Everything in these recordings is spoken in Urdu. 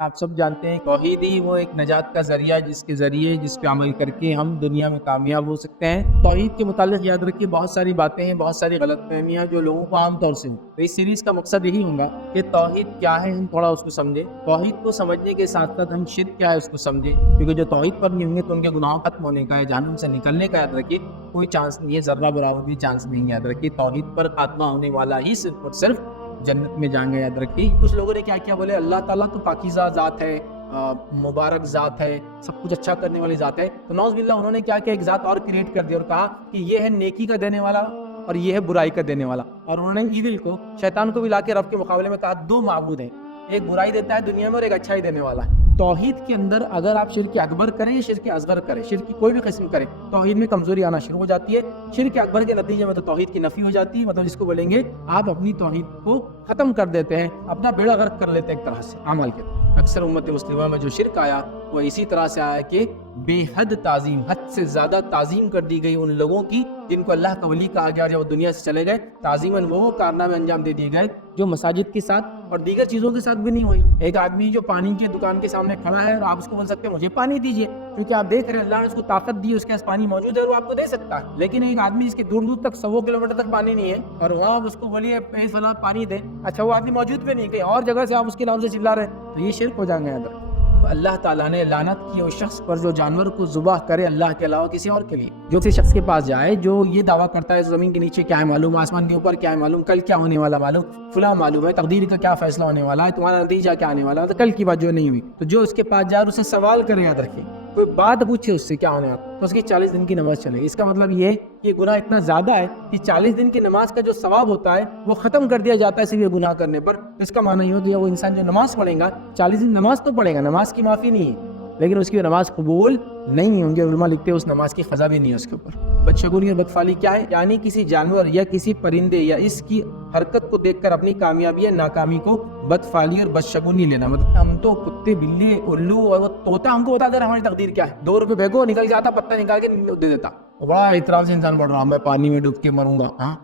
آپ سب جانتے ہیں توحید ہی وہ ایک نجات کا ذریعہ جس کے ذریعے جس پہ عمل کر کے ہم دنیا میں کامیاب ہو سکتے ہیں۔ توحید کے متعلق یاد رکھیے بہت ساری باتیں ہیں، بہت ساری غلط فہمیاں جو لوگوں کو عام طور سے ہوں۔ تو اس سیریز کا مقصد یہی ہوگا کہ توحید کیا ہے ہم تھوڑا اس کو سمجھیں، توحید کو سمجھنے کے ساتھ ساتھ ہم شرک کیا ہے اس کو سمجھیں، کیونکہ جو توحید پر نہیں ہوں گے تو ان کے گناہوں ختم ہونے کا ہے، جہنم سے نکلنے کا یاد رکھیے کوئی چانس نہیں ہے، ذرہ برابر بھی چانس نہیں ہے۔ یاد رکھیے توحید پر خاتمہ ہونے والا ہی صرف اور صرف جنت میں جائیں گے۔ یاد رکھیے کچھ لوگوں نے کیا کیا، بولے اللہ تعالیٰ تو پاکیزہ ذات ہے، مبارک ذات ہے، سب کچھ اچھا کرنے والی ذات ہے، تو نعوذ باللہ انہوں نے کیا کیا ایک ذات اور کریٹ کر دیا اور کہا کہ یہ ہے نیکی کا دینے والا اور یہ ہے برائی کا دینے والا، اور انہوں نے ایول کو، شیطان کو بھی لا کے رب کے مقابلے میں کہا دو معبود ہیں، ایک برائی دیتا ہے دنیا میں اور ایک اچھائی دینے والا ہے۔ توحید کے اندر اگر آپ شرک اکبر کریں یا شرک اصغر کریں، شرک کی کوئی بھی قسم کریں، توحید میں کمزوری آنا شروع ہو جاتی ہے۔ شرک اکبر کے نتیجے میں تو توحید کی نفی ہو جاتی ہے، مطلب اس کو بولیں گے آپ اپنی توحید کو ختم کر دیتے ہیں، اپنا بیڑا غرق کر لیتے ہیں ایک طرح سے عمل کے۔ اکثر امت مسلمہ میں جو شرک آیا وہ اسی طرح سے آیا کہ بے حد تعظیم، حد سے زیادہ تعظیم کر دی گئی ان لوگوں کی جن کو اللہ کا ولی کہا گیا، جب وہ دنیا سے چلے گئے تعظیماً وہ کارنامے انجام دے دیے گئے جو مساجد کے ساتھ اور دیگر چیزوں کے ساتھ بھی نہیں ہوئی۔ ایک آدمی جو پانی کی دکان کے سامنے کھڑا ہے اور آپ اس کو بول سکتے ہیں مجھے پانی دیجیے، کیونکہ آپ دیکھ رہے ہیں اللہ نے اس کو طاقت دی، اس کے پاس پانی موجود ہے اور وہ آپ کو دے سکتا ہے، لیکن ایک آدمی اس کے دور دور تک 100 کلومیٹر تک پانی نہیں ہے اور وہاں آپ اس کو بولیے فلاں پانی دے، اچھا وہ آدمی موجود بھی نہیں، کہیں اور جگہ سے آپ اس کے نام سے چلا رہے ہیں، تو یہ شرک ہو جائیں گے۔ ادھر اللہ تعالیٰ نے لعنت کی اس شخص پر جو جانور کو ذبح کرے اللہ کے علاوہ کسی اور کے لیے، جو کسی شخص کے پاس جائے جو یہ دعویٰ کرتا ہے زمین کے نیچے کیا ہے معلوم، آسمان کے اوپر کیا ہے معلوم، کل کیا ہونے والا معلوم، فلاں معلوم ہے، تقدیر کا کیا فیصلہ ہونے والا ہے، تمہارا نتیجہ کیا آنے والا ہے، تو کل کی بات جو نہیں ہوئی، تو جو اس کے پاس جائے اور اسے سوال کرے، یاد رکھیے کوئی بات پوچھے اس سے کیا ہونے والا، تو اس کی 40 دن کی نماز چلے۔ اس کا مطلب یہ کہ گناہ اتنا زیادہ ہے کہ 40 دن کی نماز کا جو ثواب ہوتا ہے وہ ختم کر دیا جاتا ہے صرف یہ گناہ کرنے پر۔ اس کا معنی یہ ہو کہ وہ انسان جو نماز پڑھے گا 40 دن نماز تو پڑھے گا، نماز کی معافی نہیں ہے، لیکن اس کی نماز قبول نہیں ہوں گے، علماء لکھتے ہیں اس نماز کی قضا بھی نہیں ہے اس کے اوپر۔ بدشگونی اور بدفعلی کیا ہے؟ یعنی کسی جانور یا کسی پرندے یا اس کی حرکت کو دیکھ کر اپنی کامیابی یا ناکامی کو بدفعلی اور بدشگونی لینا، مطلب ہم تو کتے بلی الو اور وہ طوطا ہم کو بتا دے رہا ہماری تقدیر کیا ہے، 2 روپے بھیگو نکل جاتا، پتہ نکال کے دے دیتا، بڑا احترام سے انسان پڑھ رہا میں پانی میں ڈوب کے مروں گا، ہاں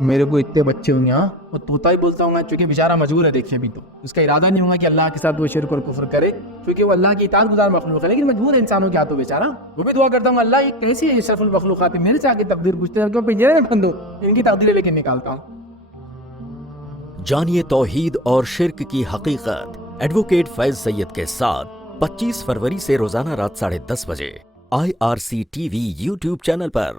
میرے کو اتنے بچے ہوں گے، ہاں وہ طوطا ہی بولتا ہوں گا، چونکہ بیچارہ مجبور ہے، دیکھیں ابھی تو اس کا ارادہ نہیں ہوگا کہ اللہ کے ساتھ وہ شرک اور کفر کرے، کیونکہ وہ اللہ کی اطاعت گزار مخلوق ہے، لیکن مجبور ہے انسانوں کے ہاتھوں بیچارہ۔ وہ بھی دعا کرتا ہوں اللہ یہ کیسی ہے اشرف المخلوقات، میرے سے آگے تقدیر پوچھتے ہیں، کیوں پنجرے میں بند ہو، ان کی تقدیریں لے کے نکالتا ہوں۔ جانیے توحید اور شرک کی حقیقت ایڈوکیٹ فیض سید کے ساتھ 25 فروری سے روزانہ رات 10:30 بجے IRC TV YouTube چینل پر۔